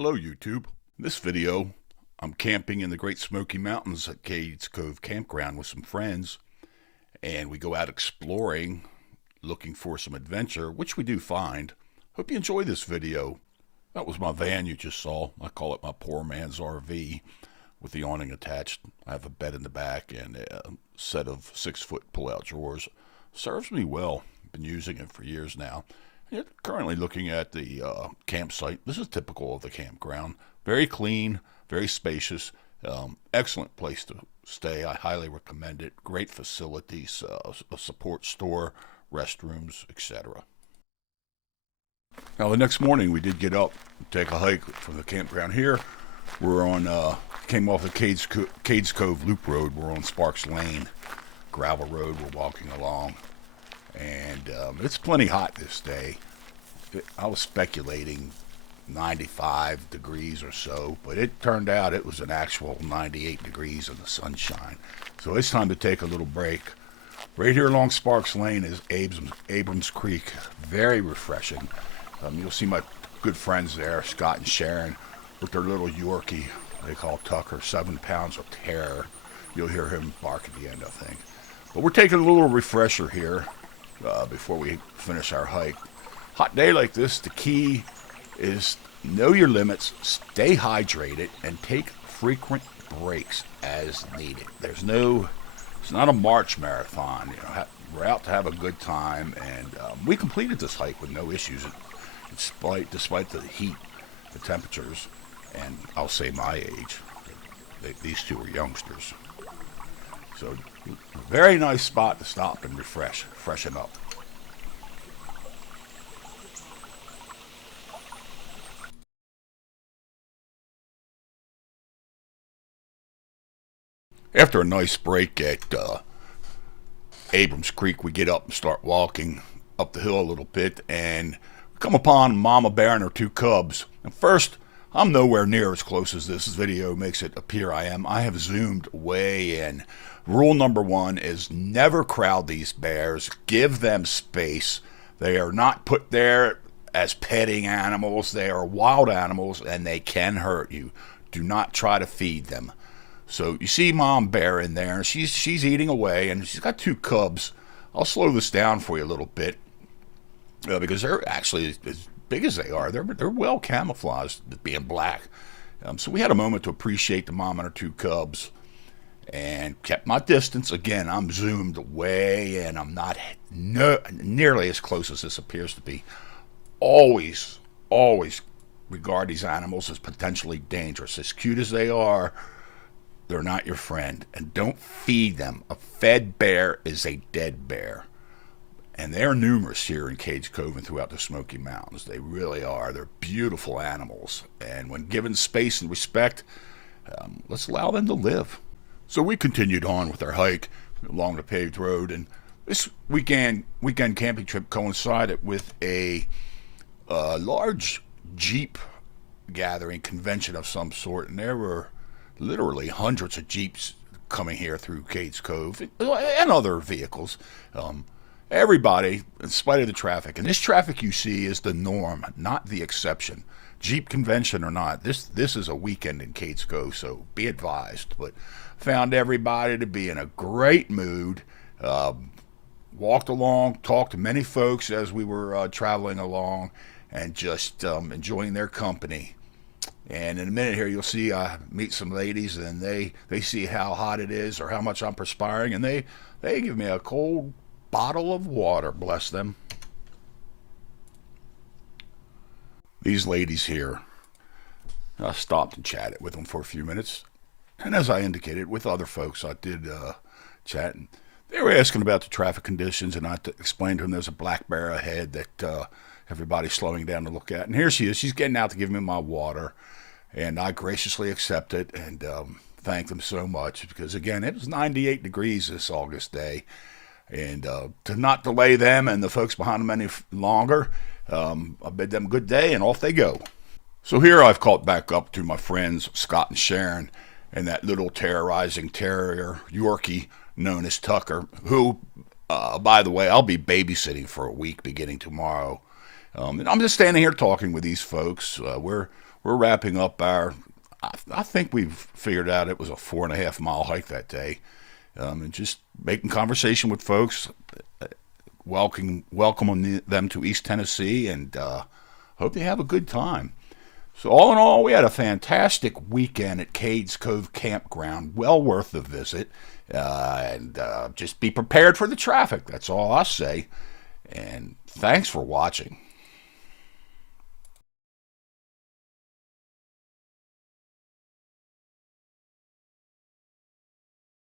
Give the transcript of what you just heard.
Hello YouTube. In this video, I'm camping in the Great Smoky Mountains at Cades Cove campground with some friends, and we go out exploring, looking for some adventure, which we do find. Hope you enjoy this video. That was my van you just saw. I call it my poor man's RV with the awning attached. I have a bed in the back and a set of 6-foot pull-out drawers. Serves me well. Been using it for years now. Currently looking at the campsite. This is typical of the campground. Very clean, very spacious, excellent place to stay. I highly recommend it. Great facilities, a support store, restrooms, etc. Now the next morning we did get up, take a hike from the campground here. We're on, came off the Cades Cove Loop Road. We're on Sparks Lane, gravel road. We're walking along. And it's plenty hot this day. I was speculating 95 degrees or so, but it turned out it was an actual 98 degrees in the sunshine. So it's time to take a little break. Right here along Sparks Lane is Abrams Creek. Very refreshing. You'll see my good friends there, Scott and Sharon, with their little Yorkie they call Tucker, 7 pounds of terror. You'll hear him bark at the end, I think. But we're taking a little refresher here. Before we finish our hike. Hot day like this, the key is know your limits, stay hydrated, and take frequent breaks as needed. It's not a March marathon. We're out to have a good time, and we completed this hike with no issues, despite the heat, the temperatures, and I'll say my age. These two are youngsters. So, very nice spot to stop and freshen up. After a nice break at Abrams Creek, we get up and start walking up the hill a little bit and come upon Mama Bear and her 2 cubs. And first, I'm nowhere near as close as this video makes it appear I am. I have zoomed way in. Rule number 1 is never crowd these bears. Give them space. They are not put there as petting animals. They are wild animals and they can hurt you. Do not try to feed them. So you see Mom Bear in there. She's eating away and she's got 2 cubs. I'll slow this down for you a little bit because they're actually as big as they are. They're well camouflaged being black. So we had a moment to appreciate the mom and her 2 cubs. And kept my distance. Again, I'm zoomed way in. I'm not nearly as close as this appears to be. Always regard these animals as potentially dangerous. As cute as they are, they're not your friend. And don't feed them. A fed bear is a dead bear. And they're numerous here in Cades Cove and throughout the Smoky Mountains. They really are. They're beautiful animals. And when given space and respect, let's allow them to live. So we continued on with our hike along the paved road, and this weekend camping trip coincided with a large Jeep gathering convention of some sort, and there were literally hundreds of Jeeps coming here through Cades Cove and other vehicles. Everybody, in spite of the traffic, and this traffic you see is the norm, not the exception. Jeep convention or not, this is a weekend in Cades Cove, so be advised. But found everybody to be in a great mood. Walked along, talked to many folks as we were traveling along, and just enjoying their company. And in a minute here, you'll see I meet some ladies, and they see how hot it is or how much I'm perspiring, and they give me a cold bottle of water, bless them. These ladies here, I stopped and chatted with them for a few minutes. And as I indicated, with other folks, I did chat. And they were asking about the traffic conditions, and I explained to them there's a black bear ahead that everybody's slowing down to look at. And here she is. She's getting out to give me my water. And I graciously accept it and thank them so much because, again, it was 98 degrees this August day. And to not delay them and the folks behind them any longer, I bid them good day, and off they go. So here I've caught back up to my friends Scott and Sharon and that little terrorizing terrier Yorkie known as Tucker, who, by the way, I'll be babysitting for a week beginning tomorrow. And I'm just standing here talking with these folks. We're we're wrapping up our. I think we've figured out it was a 4.5 mile hike that day, and just making conversation with folks, welcoming them to East Tennessee, and hope they have a good time. So all in all, we had a fantastic weekend at Cades Cove Campground. Well worth the visit. And just be prepared for the traffic. That's all I say. And thanks for watching.